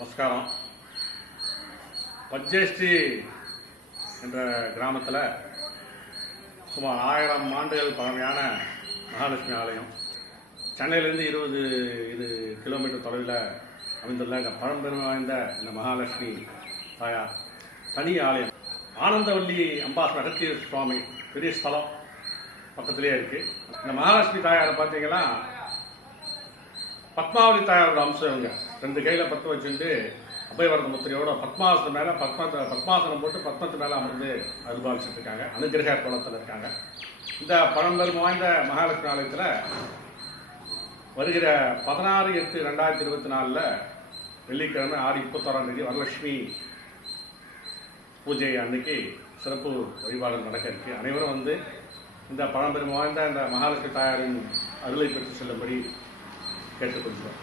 நமஸ்காரம். பச்சேஸ்டி என்ற கிராமத்தில் சுமார் 1000 ஆண்டுகள் பழமையான மகாலட்சுமி ஆலயம். சென்னையிலேருந்து 20 கிலோமீட்டர் தொலைவில் அமைந்துள்ள பழம்பெருமை வாய்ந்த இந்த மகாலட்சுமி தாயார் தனி ஆலயம். ஆனந்தவல்லி அம்பாஸ் அகத்தியர் சுவாமி பெரிய ஸ்தலம் பக்கத்திலே இருக்குது. இந்த மகாலட்சுமி தாயாரை பார்த்தீங்கன்னா பத்மாவதி தாயாரோட அம்சம். இவங்க 2 கையில் பத்து வச்சுட்டு அபயவரத முத்திரையோட பத்மாசனம் மேலே பத்மாசனம் போட்டு பத்மத்து மேலே அமர்ந்து அருள்பாலிச்சுட்டு இருக்காங்க. அனுகிரக கோலத்தில் இருக்காங்க. இந்த பழம்பெருமை வாய்ந்த மகாலட்சுமி ஆலயத்தில் வருகிற 16/8/2024 வெள்ளிக்கிழமை 6/31 வரலட்சுமி பூஜை அன்னைக்கு சிறப்பு வழிபாடு நடக்க இருக்கு. அனைவரும் வந்து இந்த பழம்பெருமை வாய்ந்த இந்த மகாலட்சுமி தாயாரின் அருளை பெற்று செல்லும்படி கேட்டுக்கொள்கிறோம்.